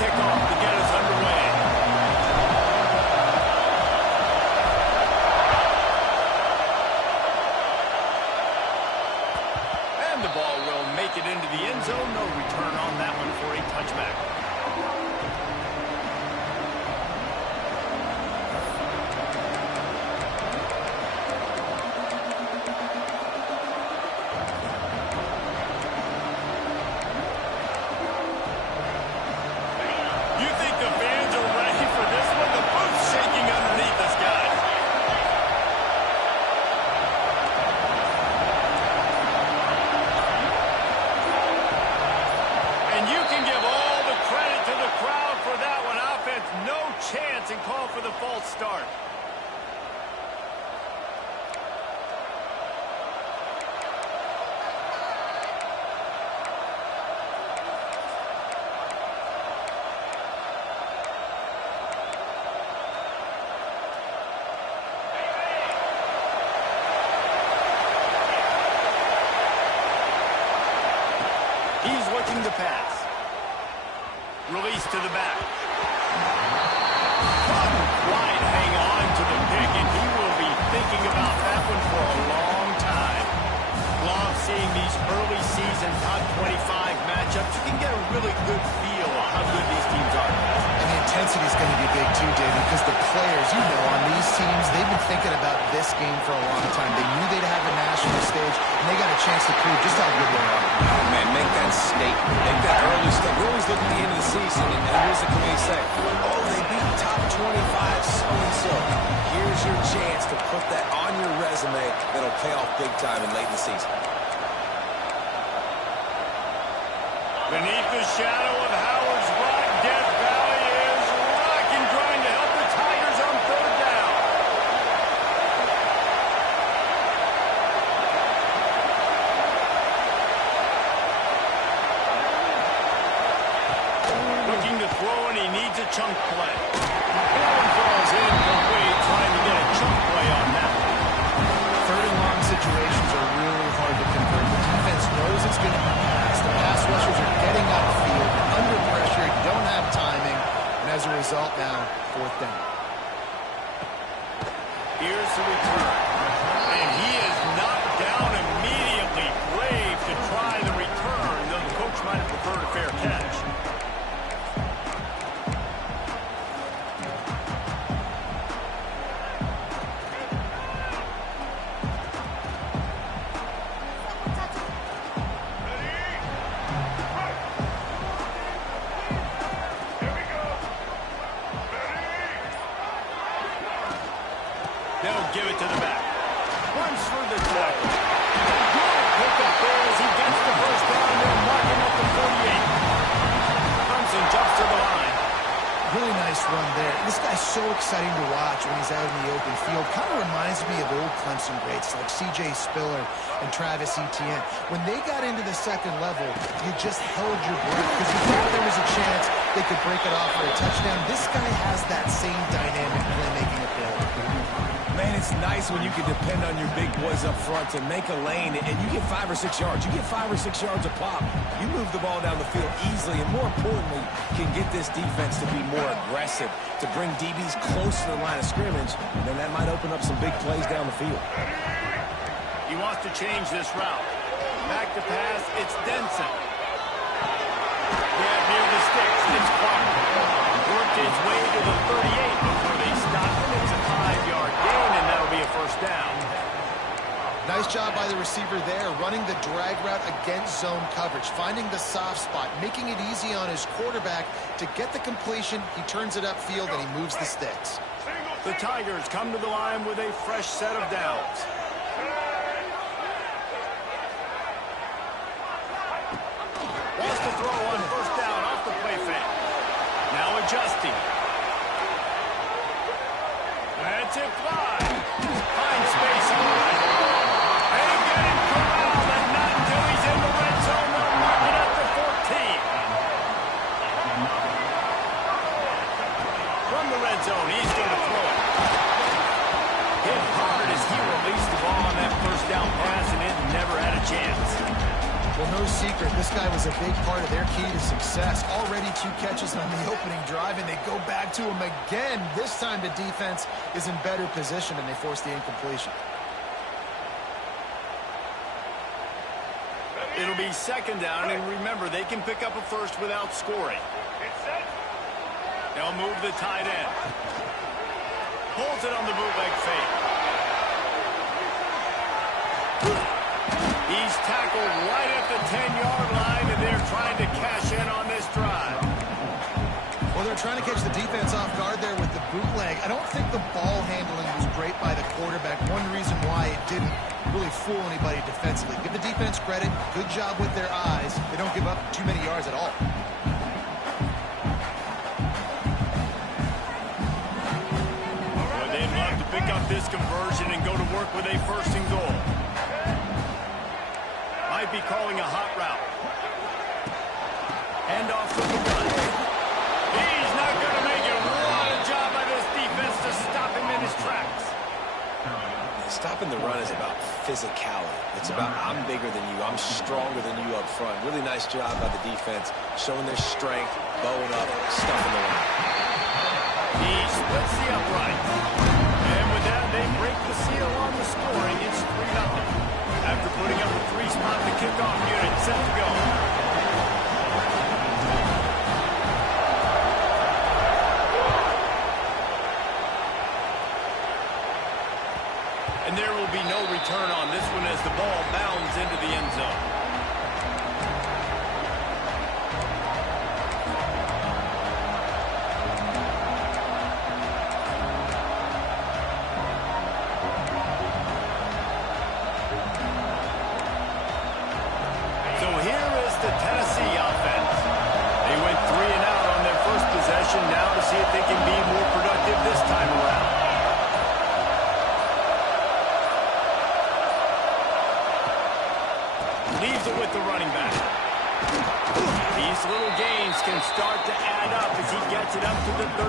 kickoff to get us underway. And the ball will make it into the end zone. No return on that one for a touchback. And call for the false start. He's looking to pass. Release to the back. Wide hang on to the pick, and he will be thinking about that one for a long time. Love seeing these early season top 25 matchups. You can get a really good feel of how good these teams are. And the intensity is going to be big too, David, because the players, on these teams, they've been thinking about this game for a long time. They knew they'd have a national stage, and they got a chance to prove just how good they are. Oh, man, make that statement. Make that early step. We always look at the end of the season, and here's the committee say, oh, they beat top 25 so-and-so. Here's your chance to put that on your resume that'll pay off big time in late in the season. Beneath the shadow of Howard's Rock, Death Valley is rocking, trying to help the Tigers on third down. Looking to throw, and he needs a chunk play. That one falls incomplete, trying to get a chunk play on that one. Third and long situations are really hard to convert. The defense knows it's going to be passed. The pass rushers are getting upfield, under pressure, don't have timing, and as a result now, fourth down. Here's the return, and he is knocked down immediately. Brave to try the return, though the coach might have preferred a fair catch. They'll give it to the back. Runs through the tackle. Good pickup there as he gets the first down. They're marking up the 48. Clemson jumps to the line. Really nice run there. This guy's so exciting to watch when he's out in the open field. Kind of reminds me of old Clemson greats like C.J. Spiller and Travis Etienne. When they got into the second level, you just held your breath because you thought there was a chance they could break it off for a touchdown. This guy has that same dynamic playmaking ability. Man, it's nice when you can depend on your big boys up front to make a lane, and you get 5 or 6 yards. You get 5 or 6 yards a pop. You move the ball down the field easily, and more importantly, can get this defense to be more aggressive, to bring DBs close to the line of scrimmage, and then that might open up some big plays down the field. He wants to change this route. Back to pass, it's Denson. Yeah, near the sticks, it's Clark. Worked his way to the 38 before they stopped him. It's a 5-yard gain, and that'll be a first down. Nice job by the receiver there, running the drag route against zone coverage, finding the soft spot, making it easy on his quarterback to get the completion. He turns it upfield, and he moves the sticks. The Tigers come to the line with a fresh set of downs. Wants to throw on first down off the play fake. Now adjusting. That's it, fly. Finds space on the right. They get him corralled, and not until he's in the red zone. They'll mark it at the 14. From the red zone, he's going to throw it. Hit hard as he released the of their key to success. Already 2 catches on the opening drive, and they go back to him again. This time the defense is in better position, and they force the incompletion. It'll be 2nd down, and remember, they can pick up a first without scoring. They'll move the tight end. Holds it on the bootleg fake. He's tackled right at the 10-yard line, and they're trying to cash in on this drive. Well, they're trying to catch the defense off guard there with the bootleg. I don't think the ball handling was great by the quarterback. One reason why it didn't really fool anybody defensively. Give the defense credit. Good job with their eyes. They don't give up too many yards at all. Well, they'd love to pick up this conversion and go to work with a 1st and goal. Might be calling a hot route. Hand off to the run. He's not going to make it. What a job by this defense to stop him in his tracks. Stopping the run is about physicality. It's about I'm bigger than you. I'm stronger than you up front. Really nice job by the defense, showing their strength, bowing up, stuffing the run. He splits the upright. And with that, they break the seal on the scoring. It's 3-0. After putting up a 3-spot, the kickoff unit set to go. And there will be no return on this one as the ball bounds into the end zone. So here is the Tennessee offense. They went 3 and out on their first possession. Now to see if they can be more productive this time around. Leaves it with the running back. These little gains can start to add up as he gets it up to the 34.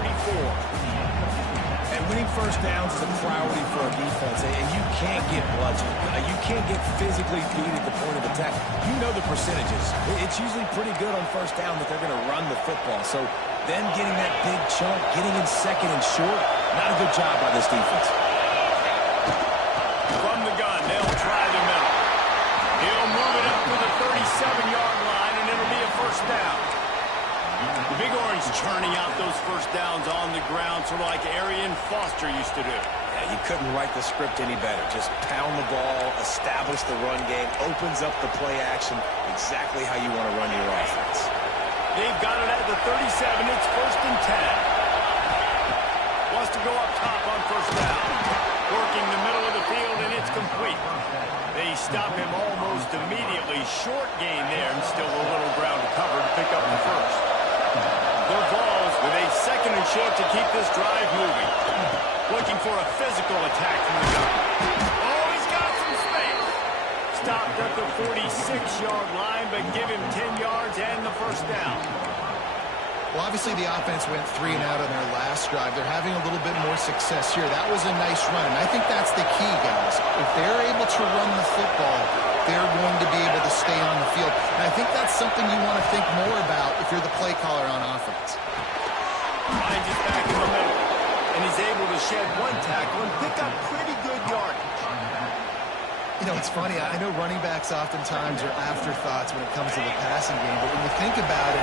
And winning 1st downs is a priority for a defense, and you can't get bludgeoned. You can't get physically beat at the point of attack. You know the percentages. It's usually pretty good on 1st down that they're going to run the football. So then getting that big chunk, getting in 2nd and short, not a good job by this defense. From the gun, they'll try the middle. He'll move it up to the 37-yard line, and it'll be a 1st down. The Big Orange churning out those 1st downs on the ground, sort of like Arian Foster used to do. Yeah, you couldn't write the script any better. Just pound the ball, establish the run game, opens up the play action, exactly how you want to run your offense. They've got it at the 37. It's 1st and 10. Wants to go up top on 1st down. Working the middle of the field, and it's complete. They stop him almost immediately. Short gain there, and still a little ground to cover to pick up the 1st. The balls with a 2nd and short to keep this drive moving. Looking for a physical attack from the gun. Oh, he's got some space. Stopped at the 46-yard line, but give him 10 yards and the 1st down. Well, obviously the offense went 3 and out on their last drive. They're having a little bit more success here. That was a nice run, and I think that's the key, guys. If they're able to run the football, they're going to be able to stay on the field. And I think that's something you want to think more about if you're the play caller on offense. Finds it back in the middle, and he's able to shed 1 tackle and pick up pretty good yardage. You know, it's funny. I know running backs oftentimes are afterthoughts when it comes to the passing game, but when you think about it,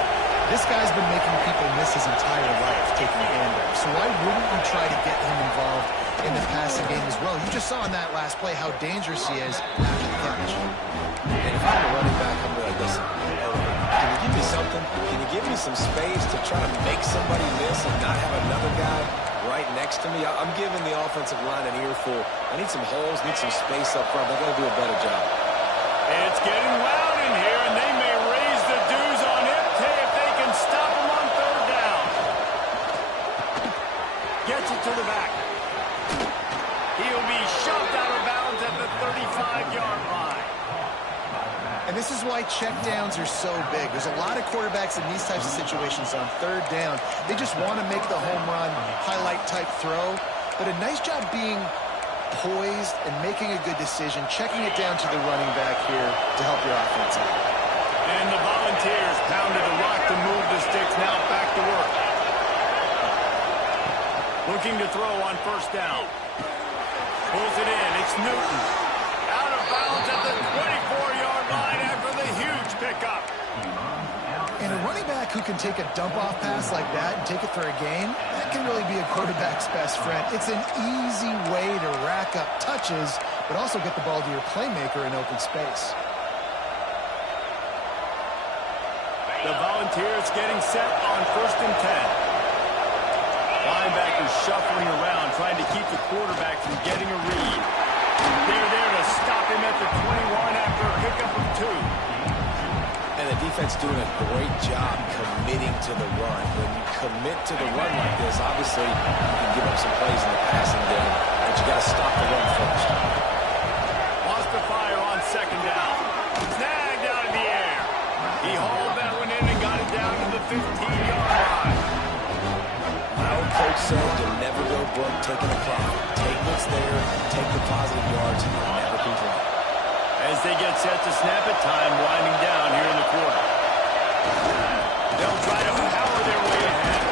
this guy's been making people miss his entire life taking handoffs. So why wouldn't you try to get him involved in the passing game as well? You just saw in that last play how dangerous he is after the catch. And if I'm a running back, I'm like, listen, can you give me something? Can you give me some space to try to make somebody miss and not have another guy right next to me? I'm giving the offensive line an earful. I need some holes, need some space up front. They're going to do a better job. It's getting loud in here, and they may raise the dues on him if they can stop him on 3rd down. Gets it to the back. He'll be shoved out of bounds at the 35-yard line. And this is why checkdowns are so big. There's a lot of quarterbacks in these types of situations on 3rd down. They just want to make the home run, highlight-type throw. But a nice job being poised and making a good decision, checking it down to the running back here to help your offense out. And the Volunteers pounded the rock to move the sticks. Now back to work. Looking to throw on first down. Pulls it in. It's Newton. Out of bounds at the 24-yard line after the huge pickup. And a running back who can take a dump-off pass like that and take it for a gain, that can really be a quarterback's best friend. It's an easy way to rack up touches, but also get the ball to your playmaker in open space. The Volunteers getting set on first and 10. Linebackers shuffling around, trying to keep the quarterback from getting a read. They're there to stop him at the 21 after a pickup of 2. And the defense doing a great job committing to the run. When you commit to the run like this, obviously you can give up some plays in the passing game, but you got to stop the run first. Lost the fire on second down. Snagged out in the air. He hauled that one in and got it down to the 15-yard line. My old coach said you'll never go broke taking a profit. Take what's there, take the positive yards, and you'll never complain. As they get set to snap it, time winding down here in the quarter. They'll try to power their way ahead.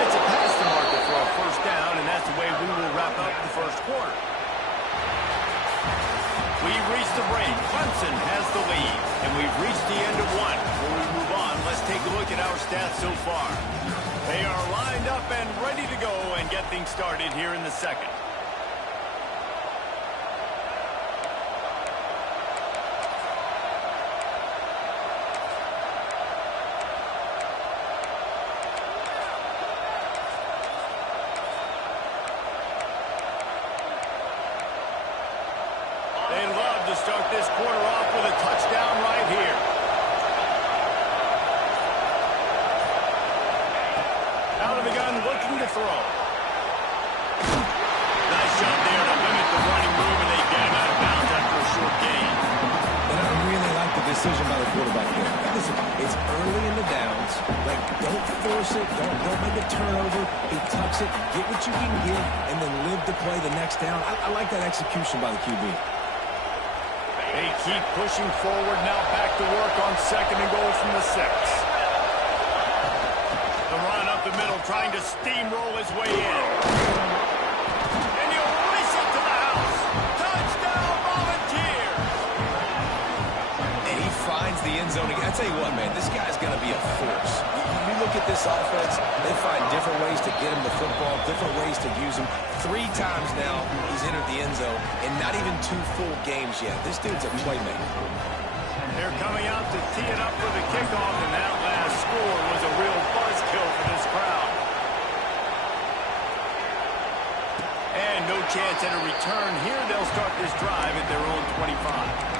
Gets a pass to market for a first down, and that's the way we will wrap up the first quarter. We've reached the break. Clemson has the lead, and we've reached the end of one. Before we move on, let's take a look at our stats so far. They are lined up and ready to go and get things started here in the second. They love to start this quarter off with a touchdown right here. Out of the gun, looking to throw. Nice job there to limit the running move, and they get him out of bounds after a short gain. And I really like the decision by the quarterback there. Listen, it's early in the downs. Like, don't force it. Don't make a turnover. He tucks it, get what you can get, and then live to play the next down. I like that execution by the QB. They keep pushing forward now, back to work on second and goal from the 6. The run up the middle, trying to steamroll his way in. And he'll race it to the house. Touchdown, Volunteer! And he finds the end zone again. I tell you what, man, this guy's going to be a force. You look at this offense, they find different ways to get him the football, different ways to use him. 3 times now he's entered the end zone, and not even 2 full games yet. This dude's a playmaker. They're coming out to tee it up for the kickoff, and that last score was a real buzzkill for this crowd. And no chance at a return here. They'll start this drive at their own 25.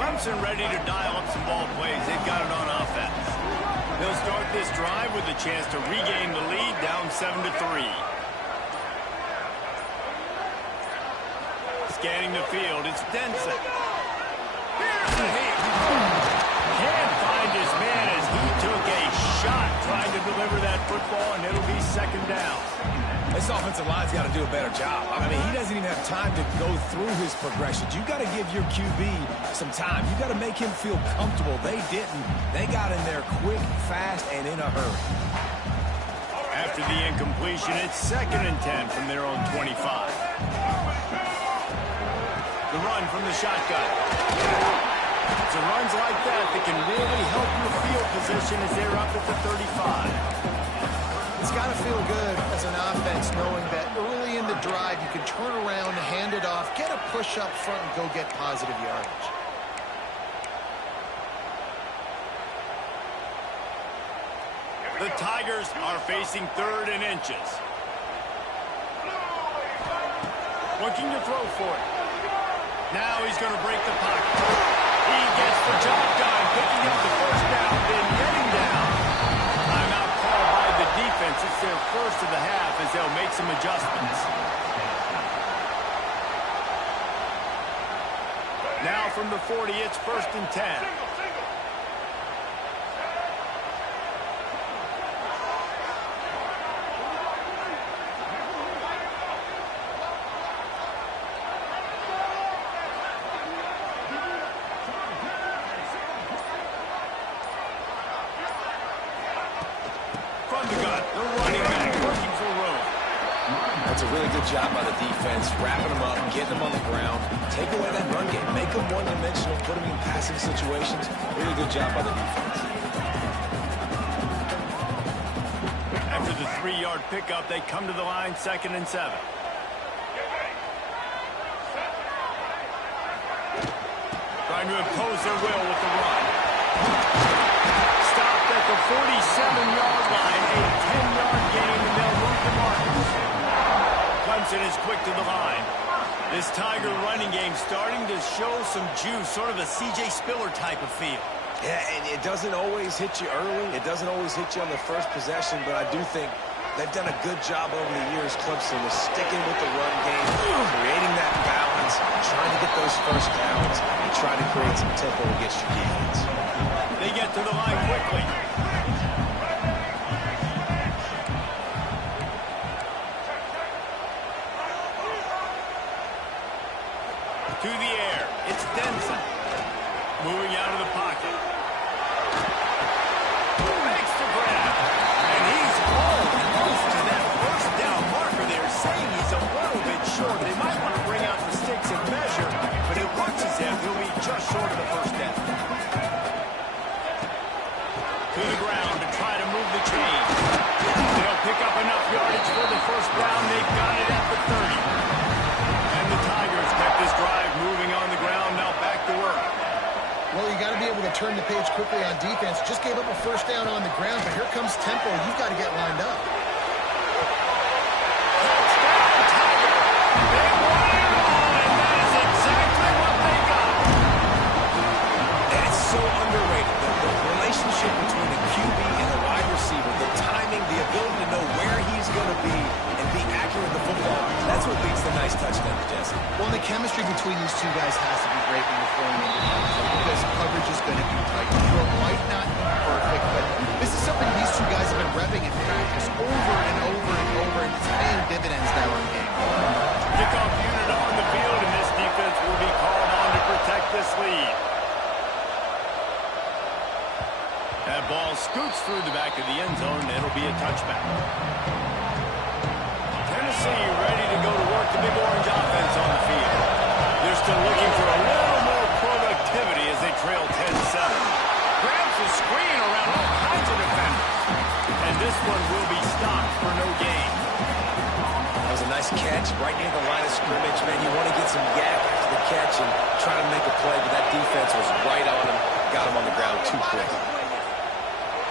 Clemson ready to dial up some ball plays. They've got it on offense. They'll start this drive with a chance to regain the lead, down 7-3. Scanning the field, it's Denson. Here's the hit. Can't find his man as he took a shot trying to deliver that football, and it'll be second down. This offensive line's got to do a better job. I mean, he doesn't even have time to go through his progressions. You got to give your QB some time. You got to make him feel comfortable. They didn't. They got in there quick, fast, and in a hurry. After the incompletion, it's second and 10 from their own 25. The run from the shotgun. It's runs like that that can really help your field position as they're up at the 35. It's got to feel good as an offense knowing that early in the drive you can turn around, hand it off, get a push up front, and go get positive yardage. The Tigers are facing 3rd and inches. Looking to throw for it. Now he's going to break the pocket. He gets the job done, picking up the first down, then getting down. Timeout called by the defense. It's their first of the half as they'll make some adjustments. Now from the 40, it's 1st and 10. really good job by the defense, wrapping them up, getting them on the ground, take away that run game, make them one-dimensional, put them in passing situations. Really good job by the defense. After the 3-yard pickup, they come to the line, 2nd and 7. Trying to impose their will with the run. Stopped at the 47-yard line, a 10-yard gain, and they'll move the markers. Clemson is quick to the line. This Tiger running game starting to show some juice, sort of a C.J. Spiller type of feel. Yeah, and it doesn't always hit you early. It doesn't always hit you on the first possession, but I do think they've done a good job over the years, Clemson, with sticking with the run game, creating that balance, trying to get those first downs, and trying to create some tempo against your defense. They get to the line quickly. To the air, it's Denson. Moving out of the pocket. Makes the grab. And he's almost to that first down marker there, saying he's a little bit short. They might want to bring out the sticks and measure, but it looks as if he'll be just short of the first down. To the ground to try to move the chain. They'll pick up enough yardage for the first down. They've got it at the 30. And the Tigers kept this drive moving on the ground. Now back to work. Well, you got to be able to turn the page quickly on defense. Just gave up a first down on the ground, but here comes tempo. You've got to get lined up. Touchdown, Tiger. They won it all, and that is exactly what they got. And it's so underrated. The relationship between the QB and the wide receiver, the timing, the ability to know where he's going to be and be accurate with the football, that's what leads to nice touchdowns, Jesse. Well, the chemistry between these two guys has to be great when you're throwing into the because coverage is going to be tight. The throw might not be perfect, but this is something these two guys have been repping in practice over and over and over, and it's paying dividends now in game. Kickoff unit on the field, and this defense will be called on to protect this lead. That ball scoots through the back of the end zone, and it'll be a touchback. Tennessee ready to go to work, the Big Orange offense on the field. They're still looking for a little more productivity as they trail 10-7. Grabs the screen around all kinds of defenders. And this one will be stopped for no gain. That was a nice catch right near the line of scrimmage. Man, you want to get some yak after the catch and try to make a play, but that defense was right on him. Got him on the ground too quick.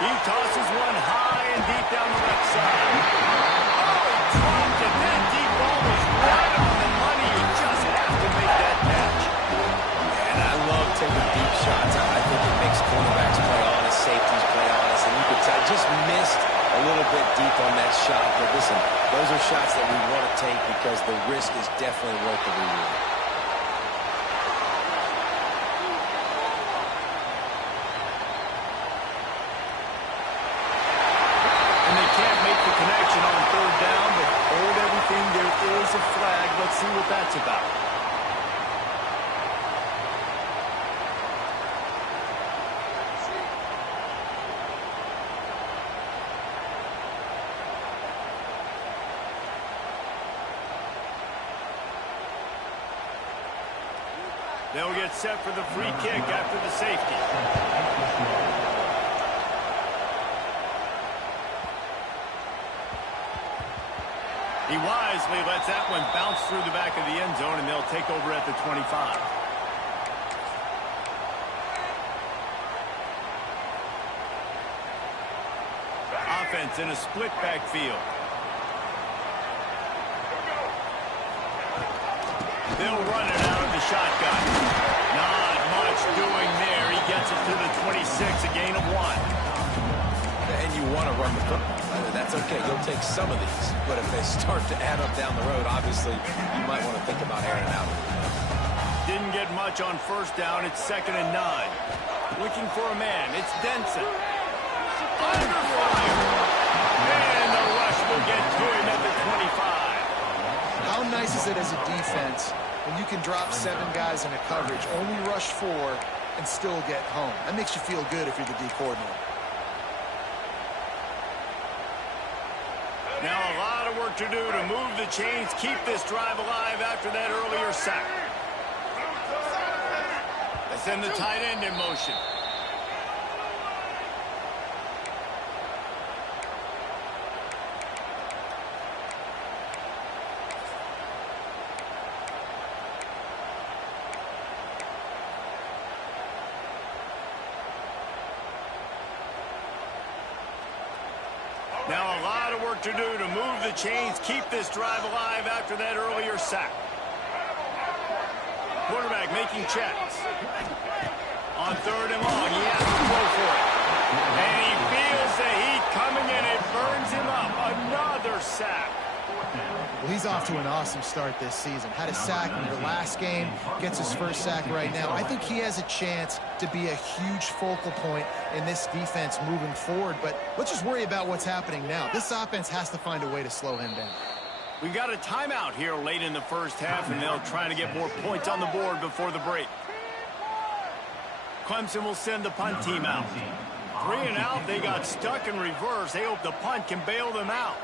He tosses one high and deep down the left side. Oh, he dropped it. That deep ball was right on the money. You just have to make that catch. And I love taking deep shots. I think it makes cornerbacks play honest, safeties play honest, and you could tell just missed a little bit deep on that shot. But listen, those are shots that we want to take because the risk is definitely worth the reward. Connection on 3rd down, but hold everything. There is a flag. Let's see what that's about. They'll get set for the free kick after the safety. He wisely lets that one bounce through the back of the end zone, and they'll take over at the 25. Offense in a split backfield. They'll run it out of the shotgun. Not much doing there. He gets it to the 26, a gain of 1. And you want to run the football. That's okay. You'll take some of these. But if they start to add up down the road, obviously, you might want to think about airing it out. Didn't get much on 1st down. It's 2nd and 9. Looking for a man. It's Denson. Under fire. And the rush will get to him at the 25. How nice is it as a defense when you can drop 7 guys in a coverage, only rush 4, and still get home? That makes you feel good if you're the D coordinator. Now a lot of work work to do to move the chains, keep this drive alive after that earlier sack. They send the tight end in motion. Now a lot of work to do to move the chains, keep this drive alive after that earlier sack. Quarterback making checks. On 3rd and long, he has to go for it. And he feels the heat coming and it burns him up. Another sack. Well, he's off to an awesome start this season. Had a sack in their last game, gets his first sack right now. I think he has a chance to be a huge focal point in this defense moving forward, but let's just worry about what's happening now. This offense has to find a way to slow him down. We've got a timeout here late in the first half, and they'll try to get more points on the board before the break. Clemson will send the punt team out. 3 and out, they got stuck in reverse. They hope the punt can bail them out.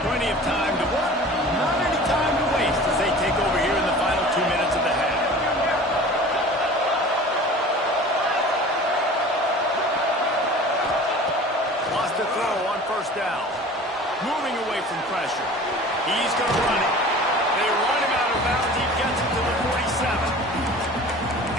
Plenty of time to work, not any time to waste as they take over here in the final 2 minutes of the half. Lost the throw on 1st down. Moving away from pressure. He's going to run it. They run him out of bounds. He gets it to the 47.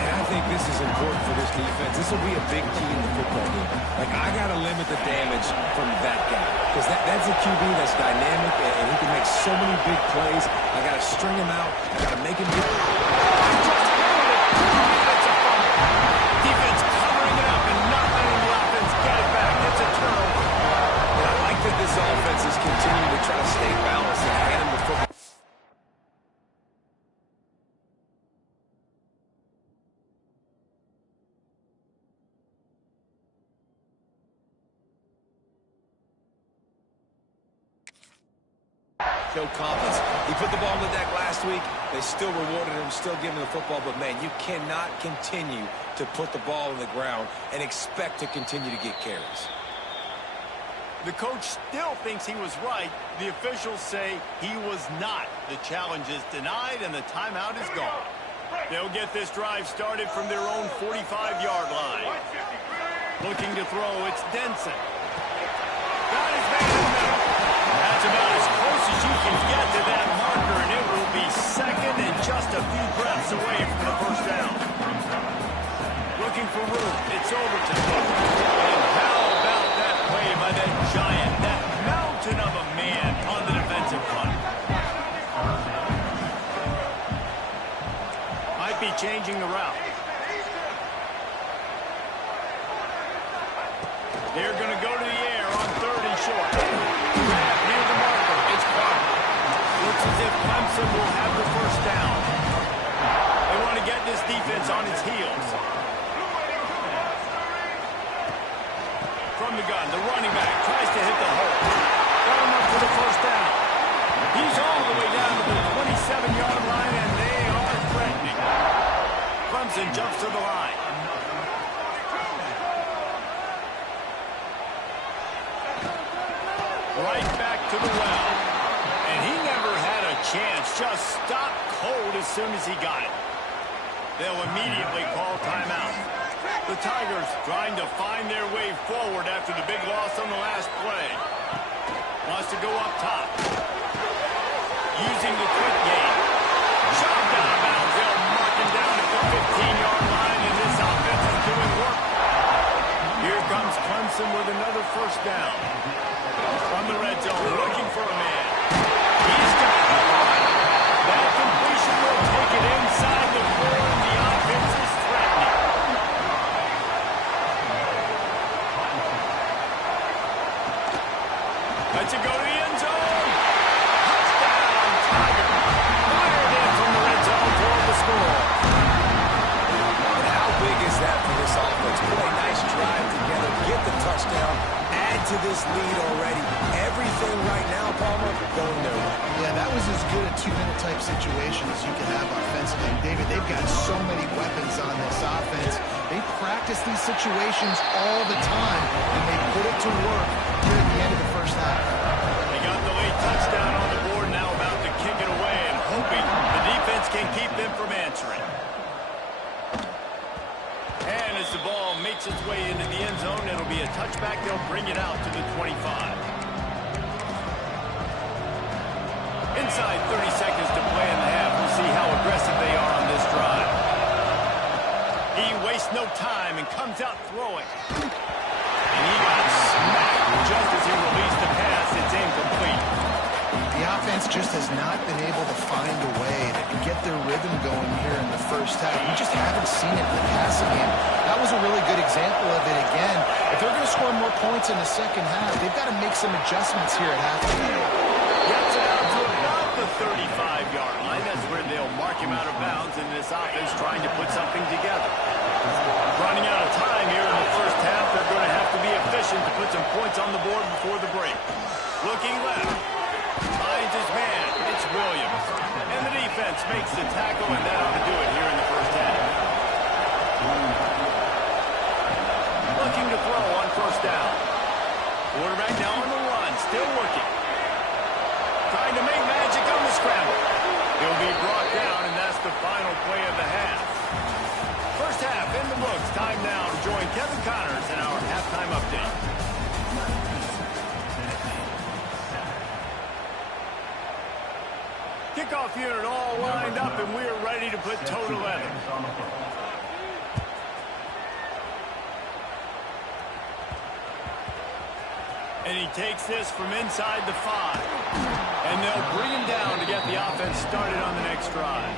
And I think this is important for this defense. This will be a big key in the football game. Like, I got to limit the damage from that guy. Because that's a QB that's dynamic, and he can make so many big plays. I got to string him out. I got to make him get... Defense covering it up and not letting the offense get it back. It's a turnover. And I like that this offense is continuing to try to stay balanced and hand him the football. Showed confidence. He put the ball on the deck last week. They still rewarded him, still giving him the football. But, man, you cannot continue to put the ball on the ground and expect to continue to get carries. The coach still thinks he was right. The officials say he was not. The challenge is denied, and the timeout is gone. They'll get this drive started from their own 45-yard line. Looking to throw, it's Denson. Got his man in the middle. That's about as close as you can get to that marker, and it will be second and just a few breaths away from the 1st down. Looking for room. It's Overton. And how about that play by that giant, that mountain of a man on the defensive front? Might be changing the route. They're going to go to the air on 3rd and short. Grab near the marker. It's Clark. Looks as if Clemson will have the 1st down. They want to get this defense on its heels. From the gun, the running back tries to hit the hole. Got him up for the 1st down. He's all the way down to the 27-yard line, and they are threatening. Clemson jumps to the line. Right back to the well. And he never had a chance. Just stopped cold as soon as he got it. They'll immediately call timeout. The Tigers trying to find their way forward after the big loss on the last play. Wants to go up top. Using the quick game. Shoved out of bounds. They'll mark him down at the 15-yard line, and this offense is doing work. Here comes Clemson with another 1st down. From the red zone, looking for a man. He's got the one. That completion will take it inside the 4, and the offense is threatening. Lets it go to the end zone. Touchdown, Tiger. Fired in from this lead already. Everything right now, Palmer, going nowhere. Yeah, that was as good a two-minute type situation as you can have offensively. And David, they've got so many weapons on this offense. They practice these situations all the time, and they put it to work here at the end of the first half. They got the late touchdown on the board, now about to kick it away and hoping the defense can keep them from answering. And as the ball makes its way into the end zone, it'll be a touchback. They'll bring it out to the 25. Inside 30 seconds to play in the half. We'll see how aggressive they are on this drive. He wastes no time and comes out throwing. And he got smacked just as he released the pass. It's incomplete. The offense just has not been able to find a way to get their rhythm going here in the first half. We just haven't seen it in the passing game. That was a really good example of it again. If they're going to score more points in the second half, they've got to make some adjustments here at halftime. Gets it out to about the 35-yard line. That's where they'll mark him out of bounds, and this offense trying to put something together. Running out of time here in the first half, they're going to have to be efficient to put some points on the board before the break. Looking left. Finds his man. It's Williams. And the defense makes the tackle, and that ought to do it here in the first half. Looking to throw on first down. Quarterback now on the run. Still looking. Trying to make magic on the scramble. He'll be brought down, and that's the final play of the half. First half in the books. Time now to join Kevin Connors in our halftime update. Kickoff unit all lined up, and we're ready to put toe to leather. And he takes this from inside the 5. And they'll bring him down to get the offense started on the next drive.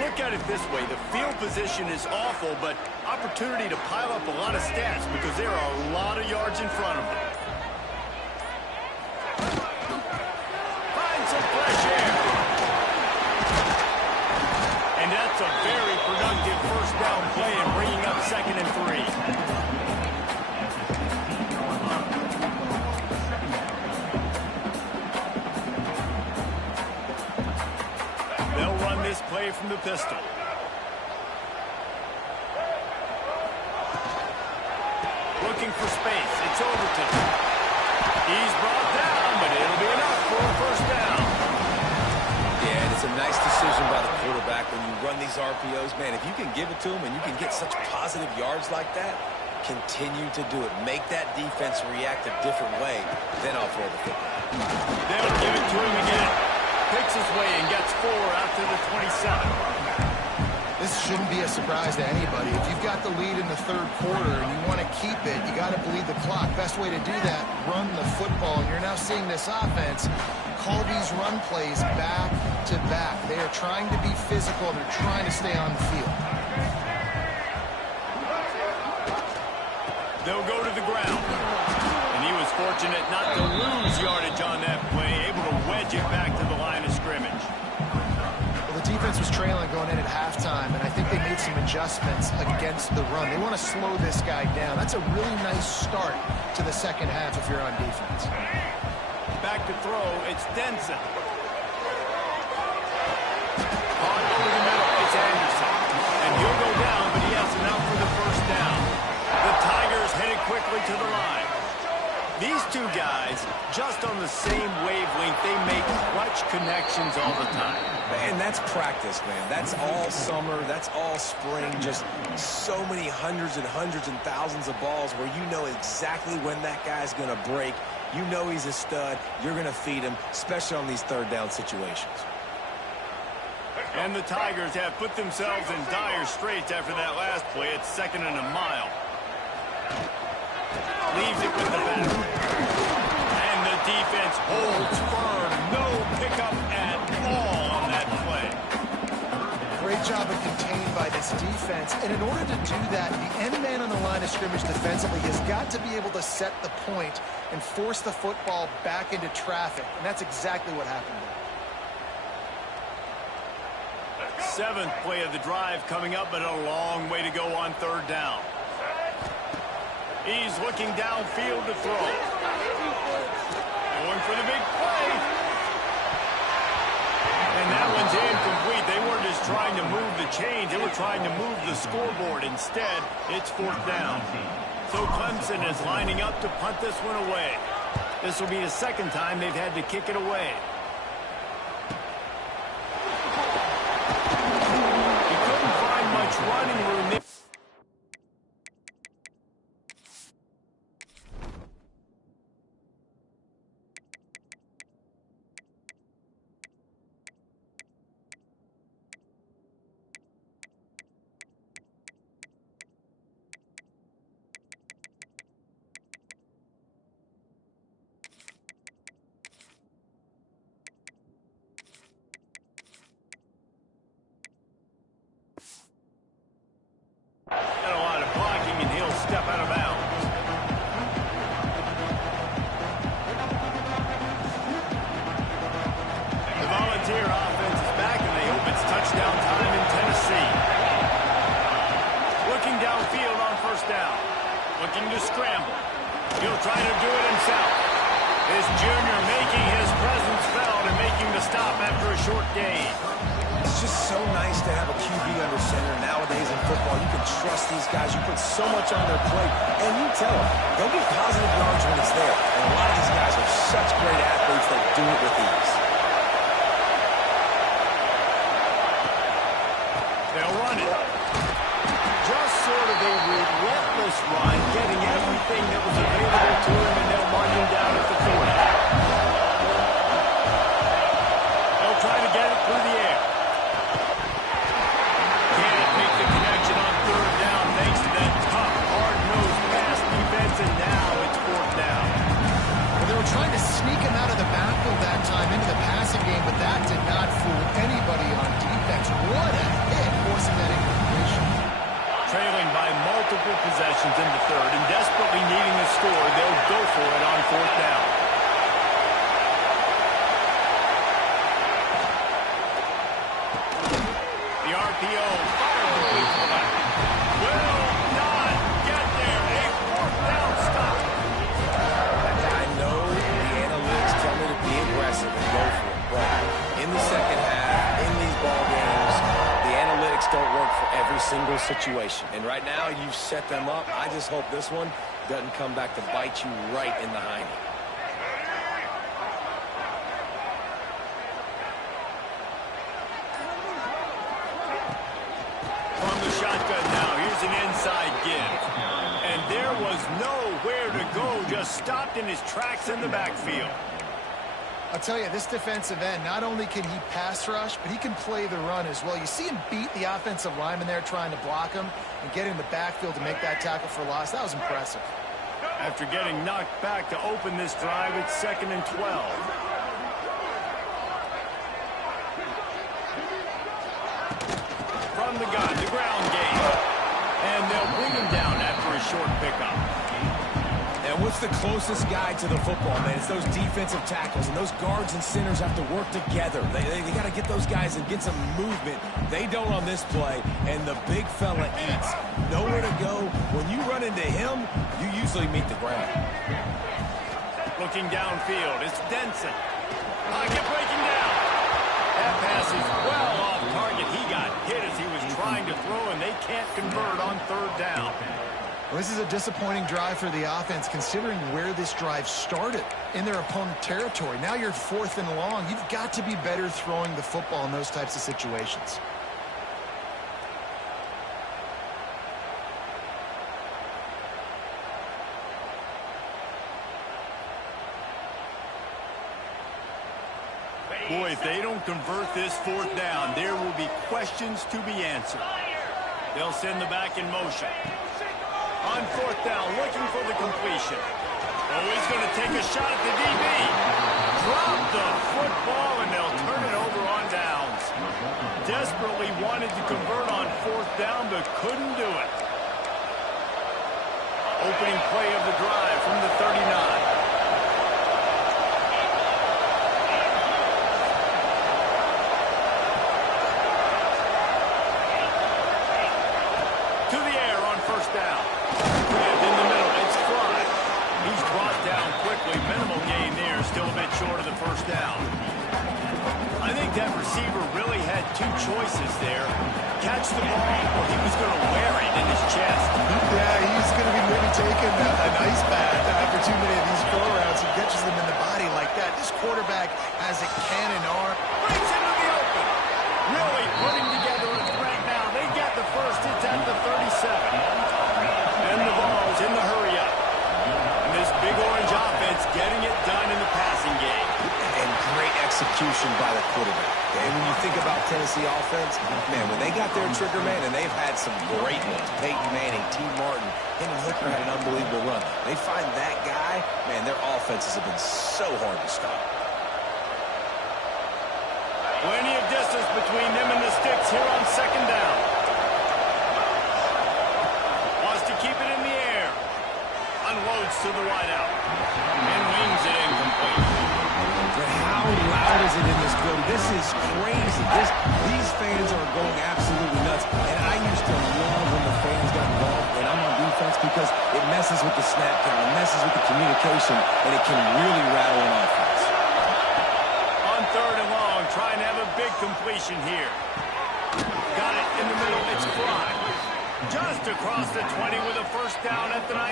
Look at it this way. The field position is awful, but opportunity to pile up a lot of stats because there are a lot of yards in front of them. Some fresh air. And that's a very productive first down play and bringing up 2nd and 3. They'll run this play from the pistol. Looking for space. It's Overton. He's brought down, but it'll be enough for a first down. Yeah, and it's a nice decision by the quarterback when you run these RPOs. Man, if you can give it to him and you can get such positive yards like that, continue to do it. Make that defense react a different way, then I'll throw the football. They'll give it to him again. Picks his way and gets 4 out to the 27. This shouldn't be a surprise to anybody. If you've got the lead in the third quarter and you want to keep it, you got to bleed the clock. Best way to do that, run the football. And you're now seeing this offense call these run plays back to back. They are trying to be physical. They're trying to stay on the field. They'll go to the ground. And he was fortunate not to lose yardage on that play, able to wedge it back to the line of scrimmage. The defense was trailing going in at halftime, and I think they made some adjustments against the run. They want to slow this guy down. That's a really nice start to the second half if you're on defense. Back to throw, it's Denson. On over the middle, it's Anderson. And he'll go down, but he has enough for the first down. The Tigers headed quickly to the line. These two guys, just on the same wavelength, they make clutch connections all the time. And that's practice, man. That's all summer. That's all spring. Just so many hundreds and thousands of balls where you know exactly when that guy's going to break. You know he's a stud. You're going to feed him, especially on these third down situations. And the Tigers have put themselves in dire straits after that last play. It's 2nd and a mile. Leaves it with the back. And the defense holds firm. No pickup at all on that play. Great job of contained by this defense. And in order to do that, the end man on the line of scrimmage defensively has got to be able to set the point and force the football back into traffic. And that's exactly what happened there. 7th play of the drive coming up, but a long way to go on 3rd down. He's looking downfield to throw. Going for the big play. And that one's incomplete. They weren't just trying to move the chains. They were trying to move the scoreboard. Instead, it's 4th down. So Clemson is lining up to punt this one away. This will be the 2nd time they've had to kick it away. He couldn't find much running room there. Step out of bounds. The Volunteer offense is back, and they hope it's touchdown time in Tennessee. Looking downfield on 1st down. Looking to scramble. He'll try to do it himself. This junior making his presence felt and making the stop after a short gain. It's just so nice to have a QB under center. Nowadays in football, you can trust these guys. You put so much on their plate, and you tell them they'll get positive yards when it's there. And a lot of these guys are such great athletes that do it with ease. They'll run it. Just sort of a relentless run, getting everything that was available to him, and they'll mark him down at the 40. They'll try to get it through the air. And now it's 4th down. Well, they were trying to sneak him out of the backfield that time into the passing game, but that did not fool anybody on defense. What a hit, forcing that incompletion. Trailing by multiple possessions in the 3rd and desperately needing a score, they'll go for it on 4th down. The RPO fired complete for that. Will not get there. A 4th down stop. I know the analytics tell me to be aggressive and go for it, but in the 2nd half, in these ball games, the analytics don't work for every single situation. And right now, you've set them up. I just hope this one doesn't come back to bite you right in the hiney. From the shotgun now, here's an inside give. And there was nowhere to go, just stopped in his tracks in the backfield. I'll tell you, this defensive end, not only can he pass rush, but he can play the run as well. You see him beat the offensive lineman there trying to block him and get in the backfield to make that tackle for loss. That was impressive. After getting knocked back to open this drive, it's 2nd and 12. From the gun, the ground game. And they'll bring him down after a short pickup. And what's the closest guy to the football, man? It's those defensive tackles, and those guards and centers have to work together. They got to get those guys and get some movement. They don't on this play, and the big fella eats. Nowhere to go. When you run into him, you usually meet the ground. Looking downfield, it's Denson. Pocket breaking down. That pass is well off target. He got hit as he was trying to throw, and they can't convert on 3rd down. Well, this is a disappointing drive for the offense, considering where this drive started, in their opponent territory. Now you're 4th and long. You've got to be better throwing the football in those types of situations. Boy, if they don't convert this 4th down, there will be questions to be answered. They'll send the back in motion. On 4th down, looking for the completion. Oh, he's going to take a shot at the DB. Drop the football, and they'll turn it over on downs. Desperately wanted to convert on 4th down, but couldn't do it. Opening play of the drive from the 39. choices there. Catch the ball, or he was going to wear it in his chest. Yeah, he's going to be maybe taking an ice bath after too many of these go-arounds. He catches them in the body like that. This quarterback has a cannon arm. Breaks into the open. Really putting together a threat now. They get the first. It's at the 37. And the ball's in the hurry-up. And this big orange offense getting it done in the passing game. And great execution by the quarterback. And when you think about Tennessee offense, man, when they got their trigger man, and they've had some great ones, Peyton Manning, T. Martin, Henry Hooker had an unbelievable run. They find that guy, man, their offenses have been so hard to stop. Plenty of distance between them and the sticks here on second down. Wants to keep it in the air. Unloads to the wideout. And wings it incomplete. But how loud is it in this building? This is crazy. These fans are going absolutely nuts. And I used to love when the fans got involved when I'm on defense because it messes with the snap count, it messes with the communication, and it can really rattle an offense. On third and long, trying to have a big completion here. Got it in the middle. It's Fry. Just across the 20 with a first down at the 19.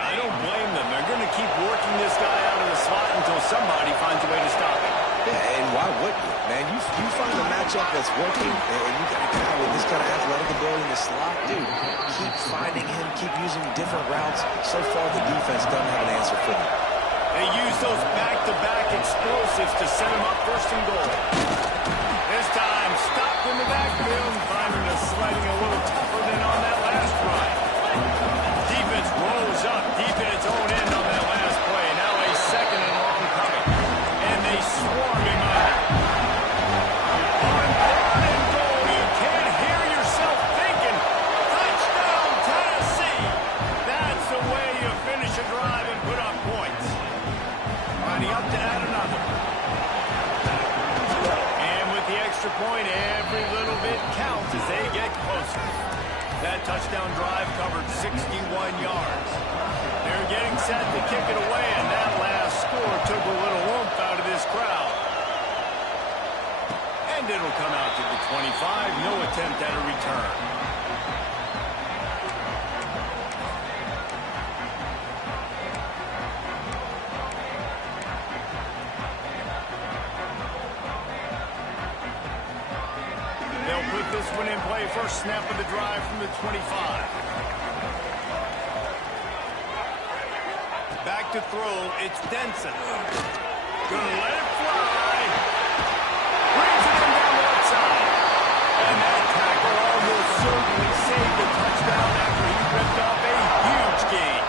I don't blame them. They're going to keep working this guy out of the slot until somebody finds a way to stop him. Yeah, and why wouldn't you? Man, you find a matchup that's working, and you got a guy with this kind of athletic ability in the slot, dude, keep finding him, keep using different routes. So far, the defense doesn't have an answer for him. They use those back-to-back explosives to set him up first and goal. This time, stopped in the backfield, finding the sledding a little tougher than on that last run. Defense rolls up deep in its own end on that last play. Now a second and long coming. And they swarm him under. On third and goal, you can't hear yourself thinking, touchdown Tennessee. That's the way you finish a drive and put up points. Lining up to add another. And with the extra point, every little bit counts as they get closer. That touchdown drive covered 61 yards. They're getting set to kick it away, and that last score took a little oomph out of this crowd. And it'll come out to the 25. No attempt at a return. They'll put this one in play. First snap of the drive from the 25. Back to throw. It's Denson. Gonna let it fly. Brings it in down the right side. And that tackle almost certainly saved the touchdown after he ripped off a huge gain.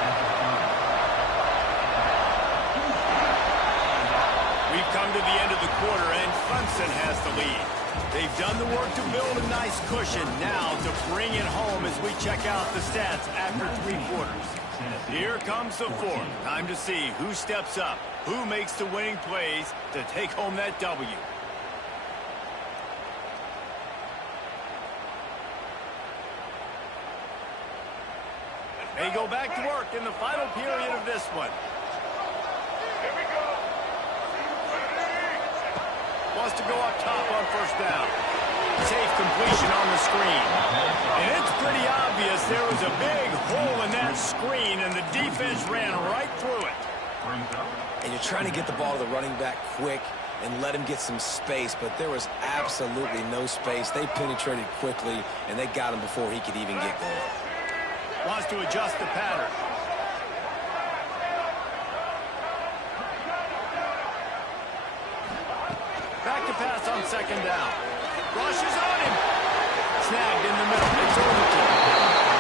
We've come to the end of the quarter, and Clemson has the lead. They've done the work to build a nice cushion. Now to bring it home as we check out the stats after 3 quarters. Here comes the fourth. Time to see who steps up, who makes the winning plays to take home that W. They go back to work in the final period of this one. Wants to go up top on first down. Safe completion on the screen. And it's pretty obvious there was a big hole in that screen, and the defense ran right through it. And you're trying to get the ball to the running back quick and let him get some space, but there was absolutely no space. They penetrated quickly, and they got him before he could even get going. Wants to adjust the pattern. Back to pass on second down. Rushes on him. Snagged in the middle. It's Overton.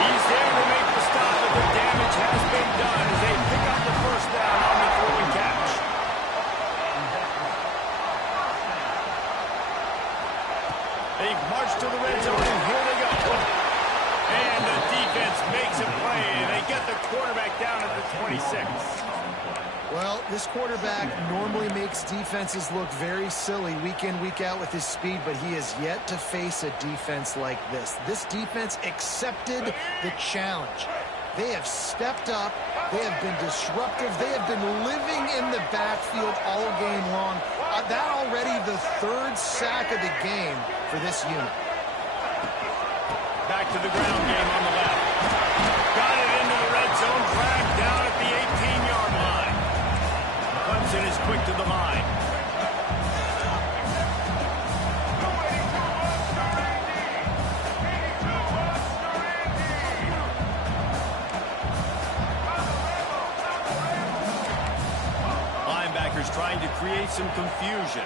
He's there to make the stop, but the damage has been done as they pick up the first down on the throw and catch. They've marched to the red zone, and here they go. And the defense makes a play, and they get the quarterback down at the 26. Well, this quarterback normally makes defenses look very silly week in, week out with his speed, but he has yet to face a defense like this. This defense accepted the challenge. They have stepped up. They have been disruptive. They have been living in the backfield all game long. That already the third sack of the game for this unit. Back to the ground game on the left. Got it into the red zone, dragged down at the 18-yard line. Clemson is quick to the line. Linebackers trying to create some confusion.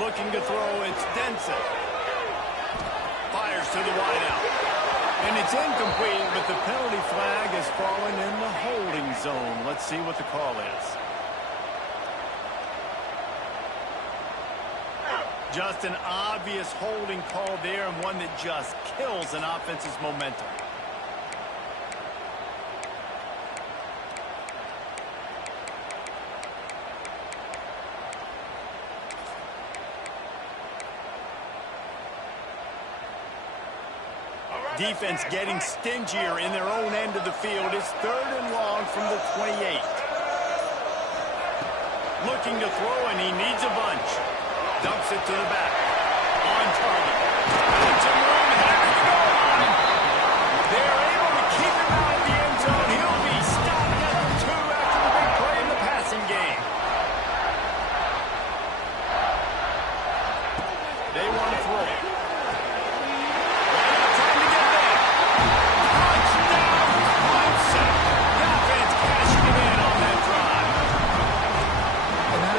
Looking to throw, it's Denson. Fires to the wideout. And it's incomplete, but the penalty flag has fallen in the holding zone. Let's see what the call is. Just an obvious holding call there, and one that just kills an offense's momentum. Defense getting stingier in their own end of the field. It's 3rd and long from the 28. Looking to throw, and he needs a bunch. Dumps it to the back. On target. Got some room. Has to go on. They're able to keep him out of the end zone. He'll be stopped at the 2 after the big play in the passing game. They want to throw.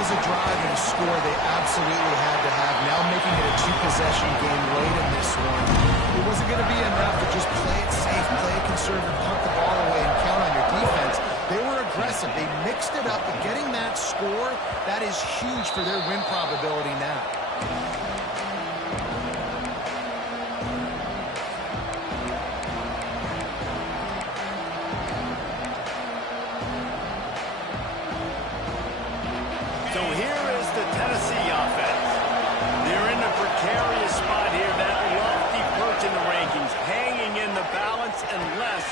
A drive and a score they absolutely had to have. Now making it a 2-possession game late in this one. It wasn't going to be enough to just play it safe, play it conservative, punt the ball away, and count on your defense. They were aggressive. They mixed it up, but getting that score, that is huge for their win probability now. So here is the Tennessee offense. They're in a precarious spot here. That lofty perch in the rankings, hanging in the balance unless